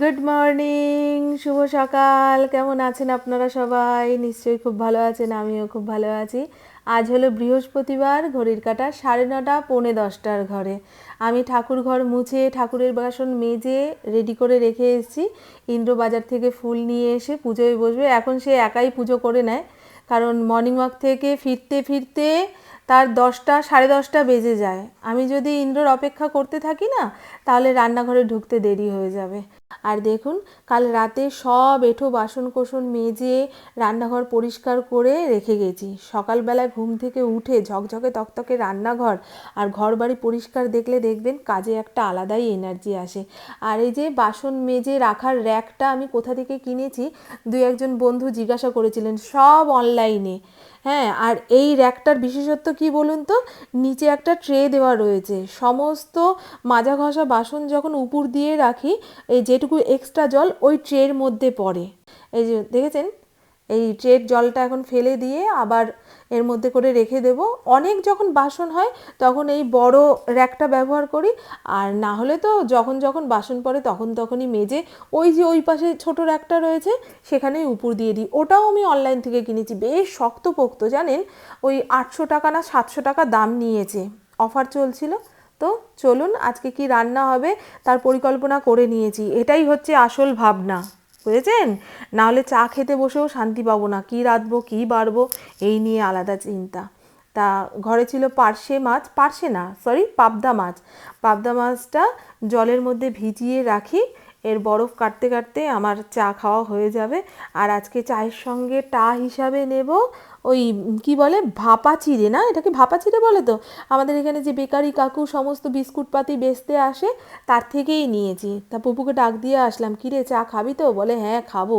Good morning শুভ সকাল। কেমন আছেন আপনারা সবাই? নিশ্চয়ই খুব ভালো আছেন, আমিও খুব ভালো আছি। আজ হলো বৃহস্পতিবার, ঘড়ির কাটা সাড়ে নটা, পৌনে দশটার ঘরে। আমি ঠাকুর ঘর মুছে, ঠাকুরের বাসন মেজে রেডি করে রেখে এসেছি। ইন্দ্র বাজার থেকে ফুল নিয়ে এসে পুজোয় বসবে। এখন সে একাই পুজো করে নেয়। কারণ মর্নিং ওয়াক থেকে ফিরতে ফিরতে তার দশটা, সাড়ে দশটা বেজে যায়। আমি যদি ইন্দ্রর অপেক্ষা করতে থাকি না, তাহলে রান্নাঘরে ঢুকতে দেরি হয়ে যাবে। আর দেখুন, কাল রাতে সব এঁঠো বাসন কোসন মেজে রান্নাঘর পরিষ্কার করে রেখে গেছি। সকালবেলায় ঘুম থেকে উঠে ঝকঝকে তকতকে রান্নাঘর আর ঘর বাড়ি পরিষ্কার দেখলে দেখবেন কাজে একটা আলাদাই এনার্জি আসে। আর এই যে বাসন মেজে রাখার র্যাকটা আমি কোথা থেকে কিনেছি, দুই একজন বন্ধু জিজ্ঞাসা করেছিলেন, সব অনলাইনে। হ্যাঁ আর এই র্যাকটার বিশেষত্ব কি বলুন তো? নিচে একটা ট্রে দেওয়া রয়েছে। সমস্ত মাজা ঘষা বাসন যখন উপর দিয়ে রাখি, এই যেটুকু এক্সট্রা জল ওই ট্রের মধ্যে পড়ে। এই যে, দেখেছেন? এই ট্রের জলটা এখন ফেলে দিয়ে আবার এর মধ্যে করে রেখে দেব। অনেক যখন বাসন হয়, তখন এই বড় র্যাকটা ব্যবহার করি। আর না হলে তো যখন যখন বাসন পড়ে, তখন তখনই মেজে ওই যে ওই পাশে ছোট র্যাকটা রয়েছে, সেখানেই উপর দিয়ে দিই। ওটাও আমি অনলাইন থেকে কিনেছি। বেশ শক্তপোক্ত, জানেন? ওই আটশো টাকা না সাতশো টাকা দাম নিয়েছে। অফার চলছিল। তো চলুন, আজকে কি রান্না হবে, তার পরিকল্পনা করে নিয়েছি। এটাই হচ্ছে আসল ভাবনা। বুঝেছেন? নাহলে চা খেতে বসেও শান্তি পাবো না। কী রাঁধবো, কী বাড়বো, এই নিয়ে আলাদা চিন্তা। তা ঘরে ছিল পার্শে মাছ, পার্শে না সরি পাবদা মাছ। পাবদা মাছটা জলের মধ্যে ভিজিয়ে রাখি, এর বরফ কাটতে কাটতে আমার চা খাওয়া হয়ে যাবে। আর আজকে চায়ের সঙ্গে টা হিসাবে নেব ওই কি বলে ভাপা চিড়ে না? এটাকে ভাপা চিড়ে বলে তো? আমাদের এখানে যে বেকারি কাকু সমস্ত বিস্কুট পাতি বেচতে আসে, তার থেকেই নিয়েছি। তা পুপুকে ডাক দিয়ে আসলাম, কিরে, চা খাবি তো? বলে হ্যাঁ খাব।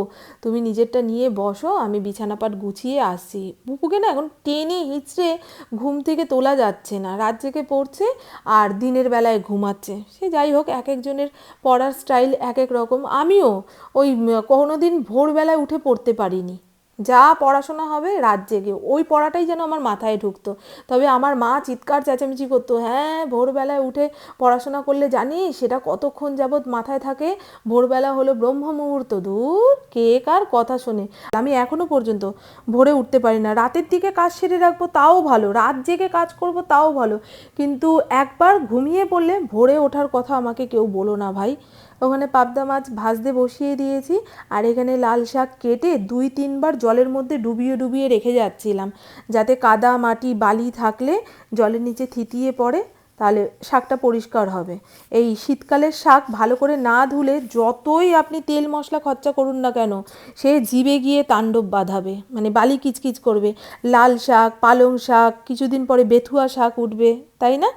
তুমি নিজেরটা নিয়ে বসো, আমি বিছানাপাট গুছিয়ে আসছি। পুপুকে না এখন টেনে হিঁচড়ে ঘুম থেকে তোলা যাচ্ছে না। রাত জেগে পড়ছে আর দিনের বেলায় ঘুমাচ্ছে। সে যাই হোক, এক একজনের পড়ার স্টাইল এক এক রকম। আমিও ওই কোনো দিন ভোরবেলায় উঠে পড়তে পারিনি। যা পড়াশোনা হবে রাত জেগে ওই পড়াটাই যেন আমার মাথায় ঢুকতো। তবে আমার মা চিৎকার চেঁচামেচি করতো হ্যাঁ ভোরবেলায় উঠে পড়াশোনা করলে জানিস সেটা কতক্ষণ যাবৎ মাথায় থাকে? ভোরবেলা হলো ব্রহ্ম মুহূর্ত। দূর কে কার কথা শোনে। আমি এখনও পর্যন্ত ভোরে উঠতে পারি না। রাতের দিকে কাজ সেরে রাখব তাও ভালো। রাত জেগে কাজ করব তাও ভালো। কিন্তু একবার ঘুমিয়ে পড়লে ভোরে ওঠার কথা আমাকে কেউ বলো না ভাই। ওখানে পাবদা মাছ ভাজতে বসিয়ে দিয়েছি আর এখানে লাল শাক কেটে দুই তিনবার জলের মধ্যে ডুবিয়ে ডুবিয়ে রেখে যাচ্ছিলাম। যাতে কাদা মাটি বালি থাকলে জলের নিচে থিতিয়ে পড়ে, তাহলে শাকটা পরিষ্কার হবে। এই শীতকালের শাক ভালো করে না ধুলে যতই আপনি তেল মশলা খরচা করুন না কেন, সে জিবে গিয়ে তাণ্ডব বাঁধাবে। মানে বালি কিচকিচ করবে। লাল শাক, পালং শাক, কিছুদিন পরে বেথুয়া শাক উঠবে, তাই না?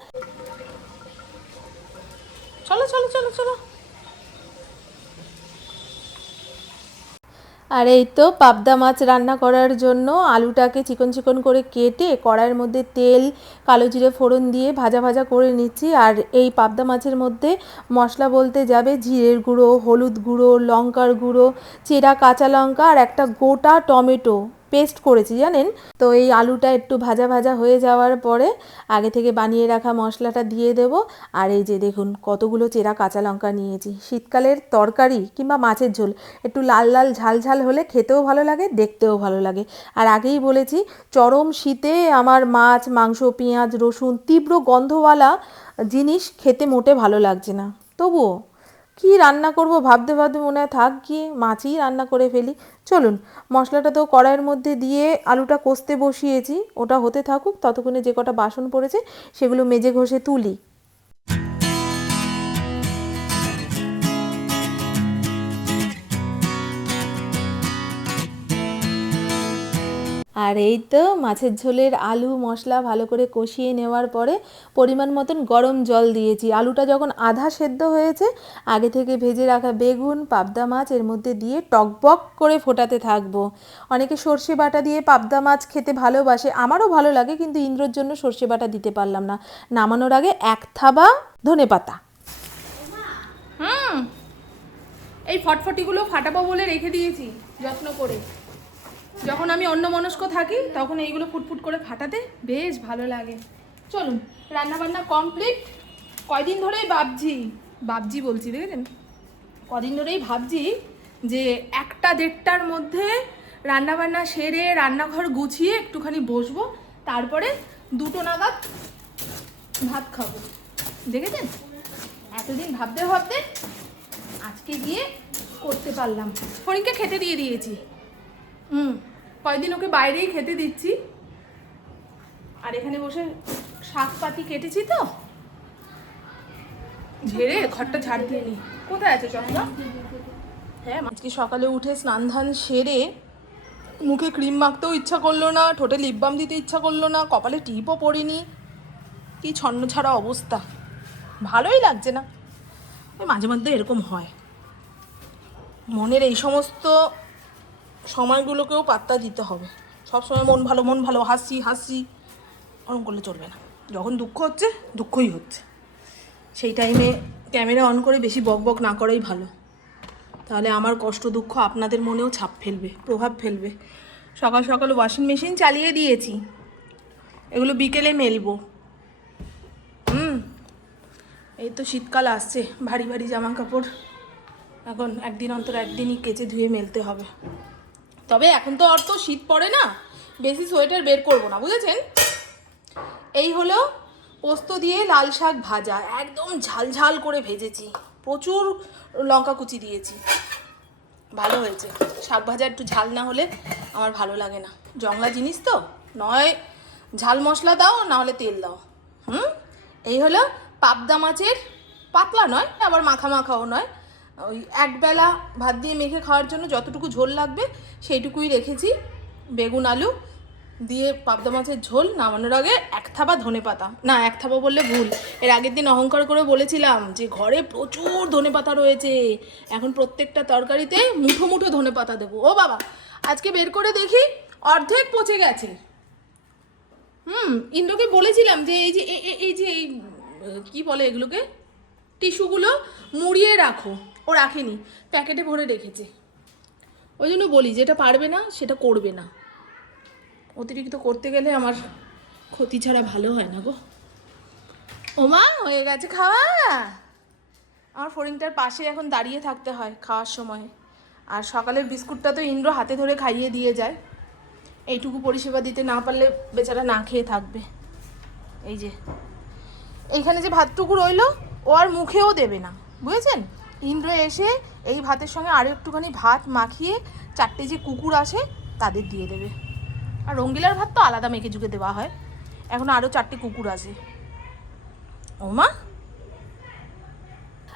চলো চলো চলো চলো। আর এই তো পাবদা মাছ রান্না করার জন্য আলুটাকে চিকন চিকন করে কেটে কড়াইয়ের মধ্যে তেল, কালো জিরে ফোড়ন দিয়ে ভাজা ভাজা করে নিচ্ছি। আর এই পাবদা মাছের মধ্যে মশলা বলতে যাবে জিরের গুঁড়ো, হলুদ গুঁড়ো, লঙ্কার গুঁড়ো, চেরা কাঁচা লঙ্কা আর একটা গোটা টমেটো। পেস্ট করেছি, জানেন? তো এই আলুটা একটু ভাজা ভাজা হয়ে যাওয়ার পরে আগে থেকে বানিয়ে রাখা মশলাটা দিয়ে দেব। আর এই যে দেখুন, কতগুলো চেরা কাঁচা লঙ্কা নিয়েছি। শীতকালের তরকারি কিংবা মাছের ঝোল, একটু লাল লাল ঝাল ঝাল হলে খেতেও ভালো লাগে, দেখতেও ভালো লাগে। আর আগেই বলেছি, চরম শীতে আমার মাছ, মাংস, পেঁয়াজ, রসুন, তীব্র গন্ধওয়ালা জিনিস খেতে মোটে ভালো লাগছে না। তবুও কি রান্না করব ভাবতে ভাবতে মনে হয় থাক গিয়ে মাছই রান্না করে ফেলি। চলুন, মশলাটা তো কড়াইয়ের মধ্যে দিয়ে আলুটা কষতে বসিয়েছি, ওটা হতে থাকুক, ততক্ষণে যে কটা বাসন পড়েছে সেগুলো মেজে ঘষে তুলি। আর এই তো মাছের ঝোলের আলু, মশলা ভালো করে কষিয়ে নেওয়ার পরে পরিমাণ মতন গরম জল দিয়েছি। আলুটা যখন আধা সেদ্ধ হয়েছে, আগে থেকে ভেজে রাখা বেগুন, পাবদা মাছ, এর মধ্যে দিয়ে টকবক করে ফোটাতে থাকব। অনেকে সর্ষে বাটা দিয়ে পাবদা মাছ খেতে ভালোবাসে, আমারও ভালো লাগে, কিন্তু ইন্দ্রর জন্য সর্ষে বাটা দিতে পারলাম না। নামানোর আগে এক থাবা ধনে পাতা। এই ফটফটিগুলো ফাটাবো বলে রেখে দিয়েছি, যত্ন করে। যখন আমি অন্য মনস্ক থাকি, তখন এইগুলো ফুটফুট করে ফাটাতে বেশ ভালো লাগে। চলুন রান্না বান্না কমপ্লিট কয়দিন ধরেই ভাবছি ভাবছি বলছি, দেখেছেন? কদিন ধরেই ভাবছি যে একটা দেড়টার মধ্যে রান্না বান্না সেরে রান্নাঘর গুছিয়ে একটুখানি বসবো, তারপরে দুটো নাগাদ ভাত খাব। দেখেছেন? এতদিন ভাবতে ভাবতে আজকে গিয়ে করতে পারলাম। ফরিনকে খেতে দিয়ে দিয়েছি। হুম। কয়েকদিন ওকে বাইরেই খেতে দিচ্ছি। আর এখানে বসে শাক পাতি কেটেছি তো। ঝেড়ে ঘরটা ঝাড় দিয়ে নি। কোথায় আছে চশমা হ্যাঁ আজকে সকালে উঠে স্নান ধান সেরে মুখে ক্রিম মাখতেও ইচ্ছা করল না, ঠোঁটে লিপ বাম দিতে ইচ্ছা করল না, কপালে টিপও পড়িনি। কি ছন্ন ছাড়া অবস্থা। ভালোই লাগছে না। ওই মাঝে মধ্যে এরকম হয়। মনের এই সমস্ত সময়গুলোকেও পাত্তা দিতে হবে। সবসময় মন ভালো মন ভালো, হাসি হাসি ওরকম করলে চলবে না। যখন দুঃখ হচ্ছে, দুঃখই হচ্ছে। সেই টাইমে ক্যামেরা অন করে বেশি বক বক না করাই ভালো। তাহলে আমার কষ্ট, দুঃখ আপনাদের মনেও ছাপ ফেলবে, প্রভাব ফেলবে। সকাল সকাল ওয়াশিং মেশিন চালিয়ে দিয়েছি। এগুলো বিকেলে মেলবো। হুম, এই তো শীতকাল আসছে, ভারী ভারী জামা কাপড় এখন একদিন অন্তর একদিনই কেচে ধুয়ে মেলতে হবে। তবে এখন তো অত শীত পড়ে না, বেশি সোয়েটার বের করব না, বুঝেছেন? এই হলো পোস্ত দিয়ে লাল শাক ভাজা, একদম ঝাল ঝাল করে ভেজেছি, প্রচুর লঙ্কা কুচি দিয়েছি, ভালো হয়েছে, শাক ভাজা একটু ঝাল না হলে আমার ভালো লাগে না, জংলা জিনিস তো, নয় ঝাল মশলা দাও, না হলে তেল দাও, হুম? এই হলো পাবদা মাছের পাতলা নয়, আবার মাখা মাখাও নয় ওই একবেলা ভাত দিয়ে মেখে খাওয়ার জন্য যতটুকু ঝোল লাগবে সেইটুকুই রেখেছি। বেগুন আলু দিয়ে পাবদা মাছের ঝোল, নামানোর আগে এক থাবা ধনে পাতা। না, এক থাবা বললে ভুল। এর আগের দিন অহংকার করে বলেছিলাম যে ঘরে প্রচুর ধনে পাতা রয়েছে। এখন প্রত্যেকটা তরকারিতে মুঠো মুঠো ধনে পাতা দেবো। ও বাবা, আজকে বের করে দেখি অর্ধেক পচে গেছে। হুম, ইন্দ্রকে বলেছিলাম যে এই যে এই যে এই, কী বলে এগুলোকে? টিস্যুগুলো মুড়িয়ে রাখো। ও রাখেনি, প্যাকেটে ভরে রেখেছে। ওই জন্য বলি, যেটা পারবে না, সেটা করবে না। অতিরিক্ত করতে গেলে আমার ক্ষতি ছাড়া ভালো হয় না গো। ওমা, হয়ে গেছে খাওয়া। আমার ফড়িংটার পাশে এখন দাঁড়িয়ে থাকতে হয় খাওয়ার সময়। আর সকালের বিস্কুটটা তো ইন্দ্র হাতে ধরে খাইয়ে দিয়ে যায়। এইটুকু পরিষেবা দিতে না পারলে বেচারা না খেয়ে থাকবে। এই যে, এইখানে যে ভাতটুকু রইল, ও আর মুখেও দেবে না, বুঝেছেন? ইন্দ্র এসে এই ভাতের সঙ্গে আরও একটুখানি ভাত মাখিয়ে চারটে যে কুকুর আসে তাদের দিয়ে দেবে। আর রঙ্গিলার ভাত তো আলাদা মেখে ঝুঁকে দেওয়া হয়। এখন আরও চারটে কুকুর আছে। ওমা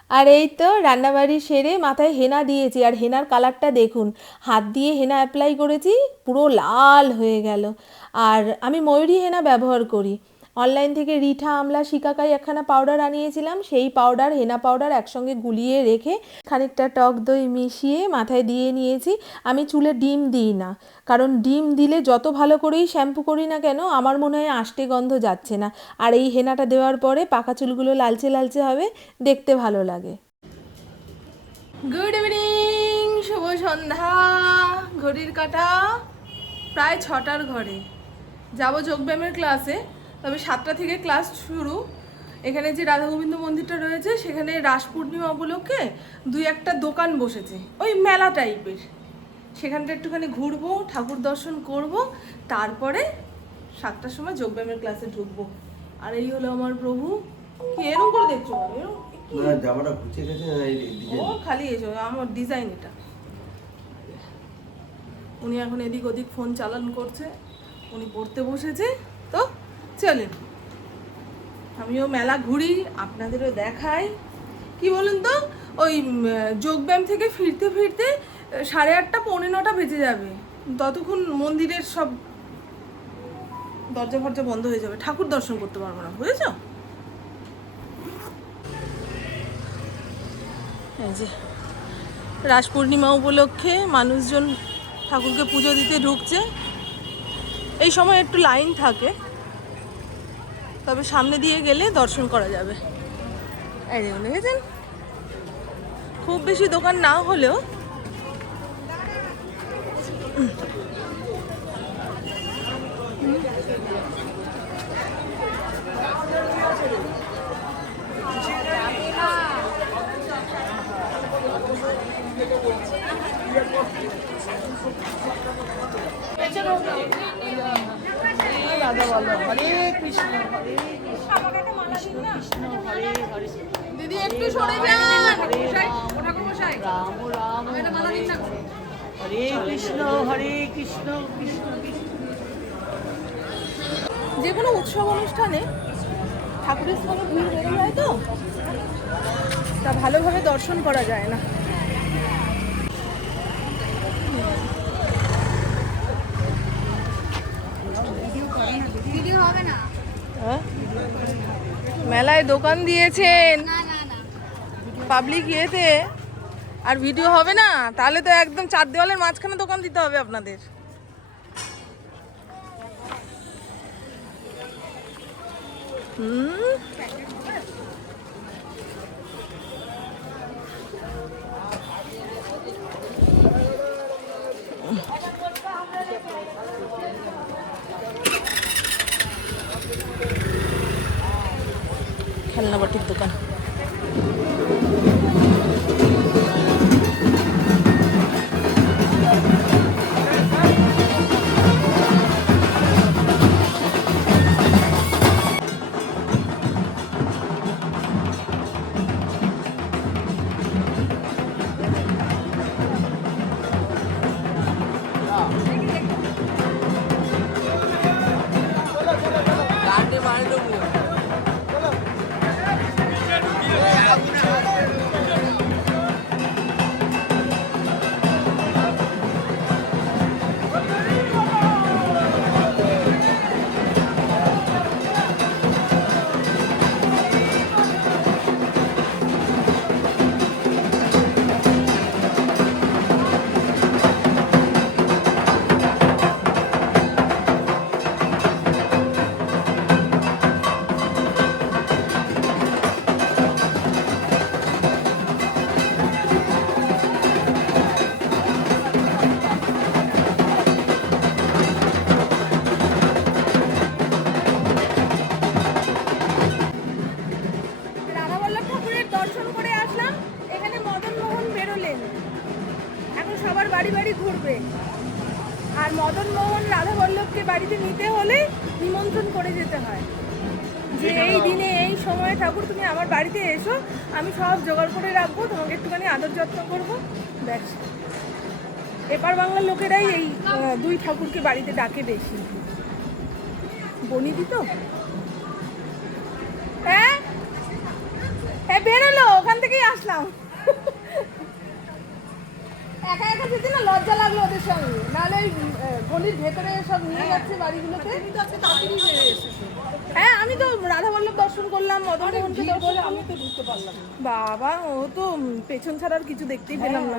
আর এই তো রান্নাবাড়ি সেরে মাথায় হেনা দিয়েছি, আর হেনার কালারটা দেখুন। হাত দিয়ে হেনা অ্যাপ্লাই করেছি, পুরো লাল হয়ে গেল। আর আমি ময়ূরী হেনা ব্যবহার করি। অনলাইন থেকে রিঠা আমলা শিকাকাই একখানা পাউডার আনিয়েছিলাম। সেই পাউডার হেনা পাউডার একসঙ্গে গুলিয়ে রেখে খানিকটা টক দই মিশিয়ে মাথায় দিয়ে নিয়েছি। আমি চুলে ডিম দিই না। কারণ ডিম দিলে যত ভালো করেই শ্যাম্পু করি না কেন, আমার মনে হয় আষ্টে গন্ধ যাচ্ছে না। আর এই হেনাটা দেওয়ার পরে পাকা চুলগুলো লালচে লালচে হবে, দেখতে ভালো লাগে। গুড ইভিনিং শুভ সন্ধ্যা, ঘড়ির কাটা, প্রায় ছটার ঘরে। যাব যোগব্যায়ামের ক্লাসে তবে সাতটা থেকে ক্লাস শুরু। এখানে যে রাধা গোবিন্দ মন্দিরটা রয়েছে সেখানে রাস পূর্ণিমা উপলক্ষে দুই একটা দোকান বসেছে। ওই মেলা টাইপের। সেখানটা একটুখানি ঘুরবো ঠাকুর দর্শন করব তারপরে সাতটার সময় যোগব্যায়ামের ক্লাসে ঢুকবো। আর এই হলো আমার প্রভু। কি এরকম করে দেখছ জামাটা ঘুচে গেছে ও খালি এসো আমার ডিজাইন এটা। উনি এখন এদিক ওদিক ফোন চালান করছে। উনি পড়তে বসেছে। তো চলেন। আমিও মেলা ঘুরি, আপনাদেরও দেখাই। কি বলুন তো, ওই যোগব্যায়াম থেকে ফিরতে ফিরতে সাড়ে আটটা, পৌনে নটা বেজে যাবে। ততক্ষণ মন্দিরের সব দরজা ফরজা বন্ধ হয়ে যাবে। ঠাকুর দর্শন করতে পারব না, বুঝেছ? যে, রাস পূর্ণিমা উপলক্ষে মানুষজন ঠাকুরকে পুজো দিতে ঢুকছে। এই সময় একটু লাইন থাকে। তবে সামনে দিয়ে গেলে দর্শন করা যাবে। দেখেছেন? খুব বেশি দোকান না হলেও দিদি একটু সরে যান। হরে কৃষ্ণ হরে কৃষ্ণ কৃষ্ণ কৃষ্ণ। যে কোনো উৎসব অনুষ্ঠানে ঠাকুরের সঙ্গে ভিড় বেড়ে যায় তো? তা ভালোভাবে দর্শন করা যায় না হ্যাঁ? মেলায় দোকান দিয়েছেন। পাবলিক ইয়েতে? আর ভিডিও হবে না? তাহলে তো একদম চার দেওয়ালের মাঝখানে দোকান দিতে হবে আপনাদের। হুম? খেলনা বাটির দোকান। দর্শন করে আসলাম এখানে মদন মোহন বেরোলেন। এখন সবার বাড়ি বাড়ি ঘুরবে। আর মদন মোহন রাধাবল্লভকে বাড়িতে নিতে হলে নিমন্ত্রণ করে যেতে হয়। যে এই দিনে এই সময়ে ঠাকুর তুমি আমার বাড়িতে এসো আমি সব জোগাড় করে রাখব তোমাকে একটুখানি আদর যত্ন করব ব্যাস। এপার বাংলার লোকেরাই এই দুই ঠাকুরকে বাড়িতে ডাকে বেশি। বনিদি তো? হ্যাঁ? বেরোলো ওখান থেকেই আসলাম। একা একা যেতে না লজ্জা লাগল ওদের সঙ্গে। নাহলে ওই গলির ভেতরে সব নিয়ে যাচ্ছে বাড়িগুলোতে। হ্যাঁ আমি তো রাধা বল্লভ দর্শন করলাম মদন আমি তো ঢুকতে পারলাম বাবা ও তো পেছন ছাড়া আর কিছু দেখতেই পেলাম না।